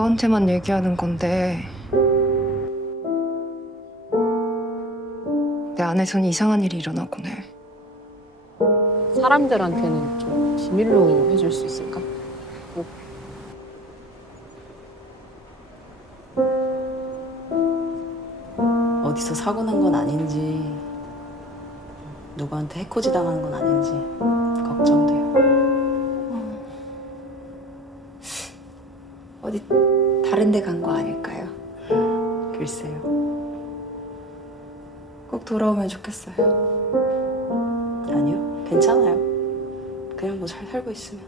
너한테만 얘기하는 건데 내 안에선 이상한 일이 일어나곤 해. 사람들한테는 좀 비밀로 해줄 수 있을까? 어디서 사고 난 건 아닌지 누구한테 해코지 당하는 건 아닌지 어디 다른 데 간 거 아닐까요? 글쎄요. 꼭 돌아오면 좋겠어요. 아니요, 괜찮아요. 그냥 뭐 잘 살고 있으면.